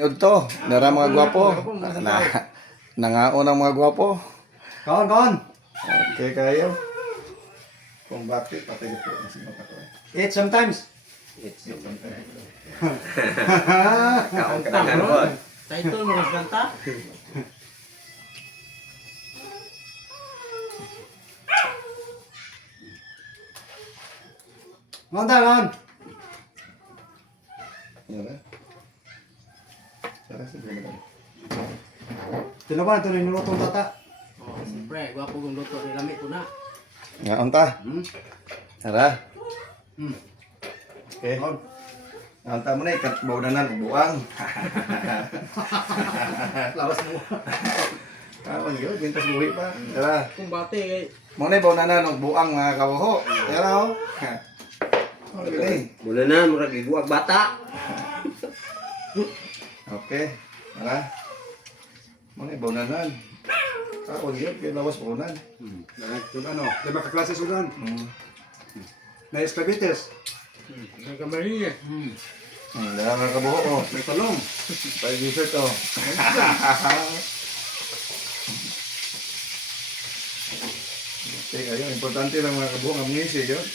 Ito, nara mga gwapo. Nangaon ang mga gwapo. Kawan. Okay kayo. Kung bakit, patay po. Eat sometimes. Kaon ka na mo. Title mo ng kanta? Kawan. Tinaban ito na nilutong tata. Oh, siyempre, gwapo kong luto ni Lami ko na. Ngaon ta. Tara. Hmm. Okay. Ngaon ta mo na, ikat baudanan, buang. Lawas mo. Kawan yun, bintas buhi pa. Tara. Kung bate, Muna baudanan, buang mga kawaho. Tara ho. Okay. Mula na, murag iguag bata. Okay. Tara. Muna baudanan. Kawan yun, pinawas baudanan. Yung ano, di ba kaklase sudan? Na esclavites. nagkamali eh. Dala mga kabuho ko. May talong. Pag-dessert to. Okay kayo, importante lang mga kabuho ang music yun.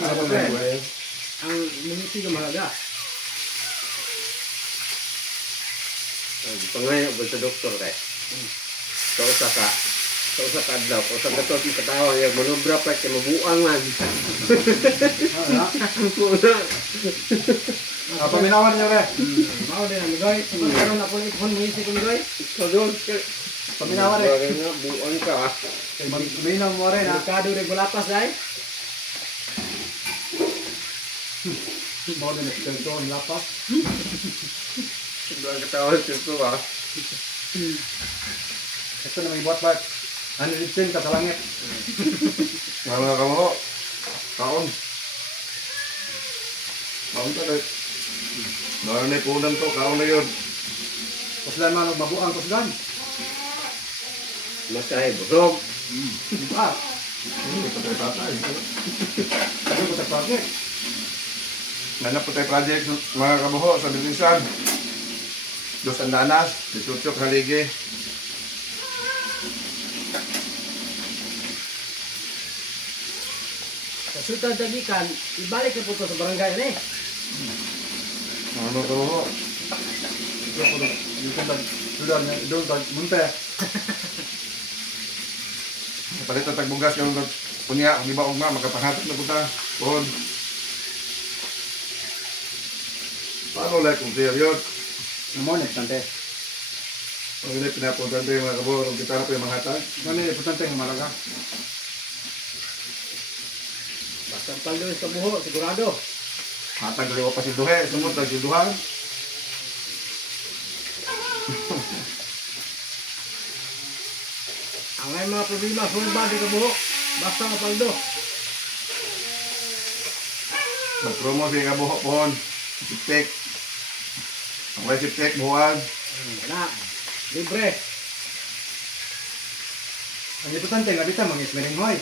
Ano ba yung buhay? Ang minisi ka mahalaga. Pangayo ba sa doktor kay? Sa usa ka adlaw, sa gatot ni katawa yung manobra pa kay mabuang man. Paminawan niyo re. Mao din ang migoy. Kung karon ako ikon minisi ko migoy. Kadol Paminawan re. bagay nga buang ka. Paminaw mo re na. Delikado rin gulapas dahil. Bawa na ito ang lapas. Ang katawa sa tuwa. Ito na may buat-buat. 110 ka sa langit. Mga kabuho. Kaon. Kaon ka rin. Dahil na punan to, kaon na yun. Kusdan man og mabuang kusdan. Masahe busog. Ah, Hindi pa tayo tatay. ano ko sa project? Nanap po tayo project mga kabuho sa Bilisan. Dos Andanas, Ditutsok, Haligi. Sa sutan tagikan, ibalik na po ito sa barangay ni. Mga kabuho. Ito ko yung kundan. Sudan na doon tag munte. Palit na tagbugas yung punya, di ba ugma, magkapahatot na punta. Pohon. Paano like kung period? Namonit tante. Pag hindi pinapuntan tayo mga kabuho, kung kita na po yung mga hatag. Kami importante ng malaga. Basta ang paldo sa buho, sigurado. Hatag dalawa pa si Duhe, sumot na si Duhan. Ang may mga problema, sulba di ka buho. Basta ang paldo. Mag-promo siya kabuho pohon. Siptek. Ang may siptek, buwan. Na, libre. Ang importante nga bita mga ismering hoy.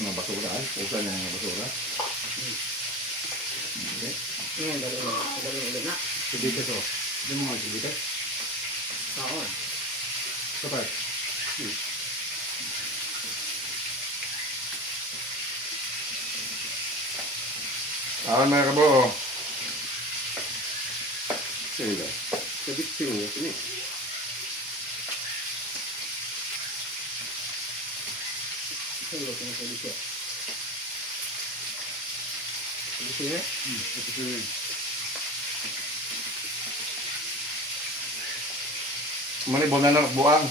Mga basura ay, pusan na mga basura. Okay. Ngayon, dali ulit na. Sibites o. Di mo nga sibites. Taon. Kapag. Awan mga kabuho. Sige ba? Sabit siyo ni. Siguro kung sa dito. Dito eh. Ito yun. Manibol na lang buang.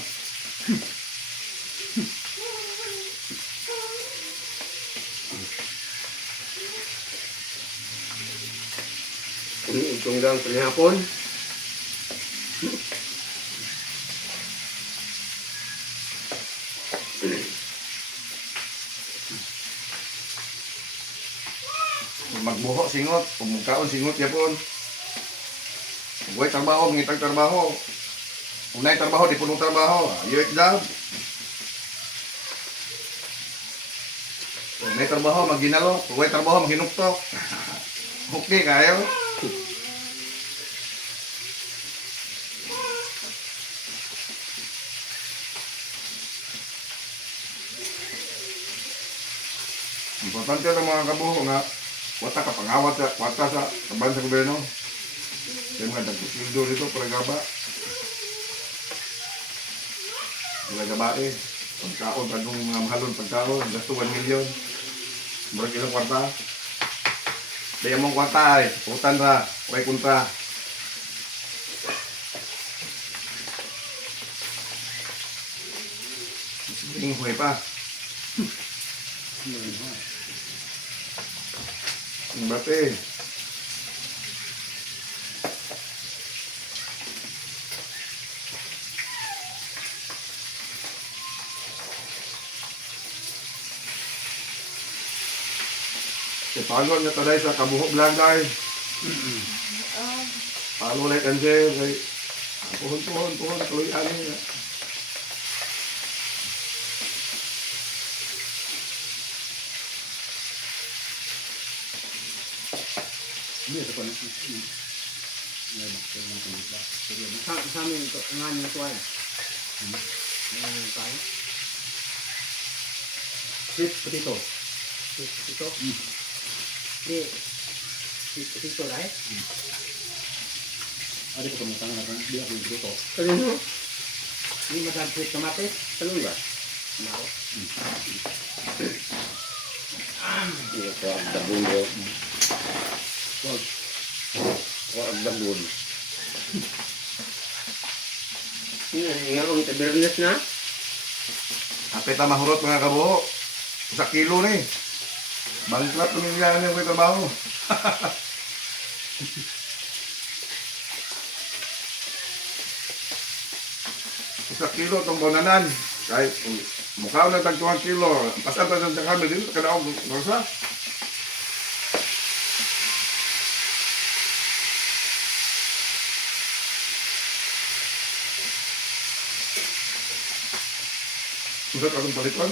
Itong gang panihapon. Magbuho singot, pumugkaon singot yapon. Buhay trabaho, ngitag trabaho. Unay trabaho, di punong trabaho. You job. Kung may trabaho, magginalo. Kung may trabaho, maghinuktok. Okay, kayo. Importante lang mga kabuho nga wata ka pangawat sa wata sa kaban sa gobyerno. Kaya mga nagpusildo dito para gaba. Mga gabae. Pagkaon, tagong mga mahalon pagkaon. Gasto 1 million. Murag ilang kwarta. Daya mong kwarta ay. Utan ra. Huwag kontra. Sige, huwag pa. Bate. Palo na taday sa kabuho vlog guys. Palo like and share kay tuhon tuloy ani. Hindi, ito pa na. Sa amin ito, ang amin ito ay. Ang tayo. Sweet potato. Ito. Ito ay. Ada ko pamatangan natin. Di ako yung potato. Kanino? Hindi matagpit kamatis. Kanino ba? Ano? Iya, ko ang dabon bro. Wag. Ko ang dabon. Nga ang tabernes na? Apeta mahurot mga kabuho. 1 kilo ni. Bangklat pamilya niyo may trabaho. 1 kilo itong bananan. Kahit mukha na tag 2 kilo. Pasal pa sa kami din. Kadaog rosa. Sudah kalung balikan.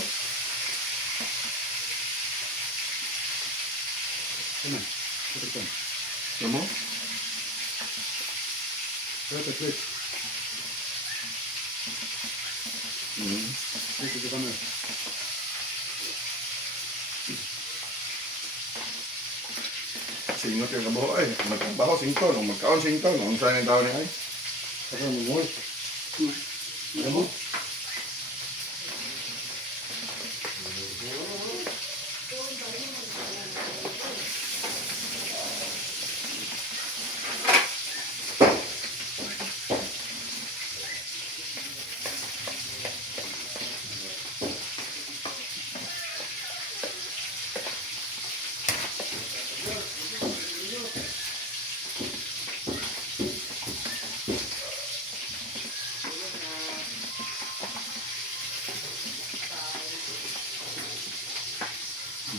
Ano? Potato. Kamu? Ito, sweet. Sweet ito kami. Singot yung kabuho ay. Magkabaho sington. Kung magkaon sington. Kung saan yung tao niya ay. Ito ang mungol. Ano mo?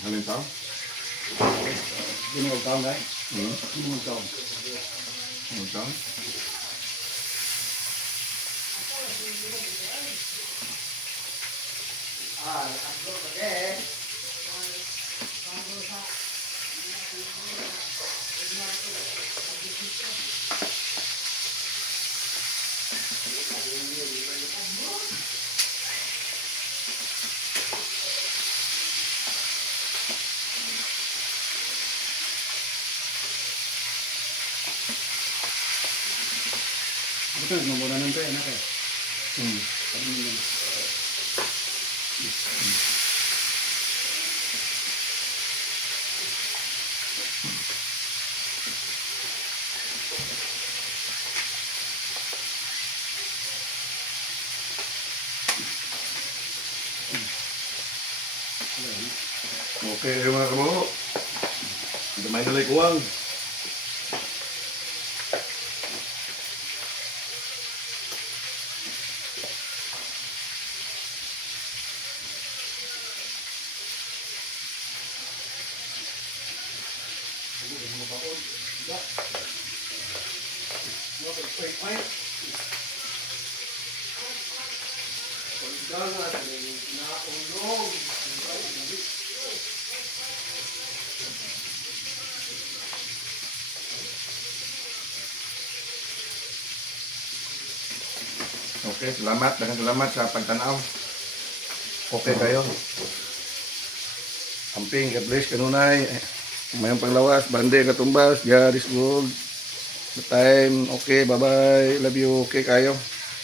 Halin tao? Ginuwag taon guys. Hmm? Ginuwag taon. Halin tao? Ito, mamura ng tayo, anak eh. Hmm. Sabi mo naman. Okay, mga kabuho. Gamay na lang kuwang. Okay, salamat. Daghang salamat sa pagtanaw. Okay kayo. Amping, God bless, kanunay. Mayang panglawas, bande, katumbas, God is good. The time, okay, bye-bye. Love you, okay kayo.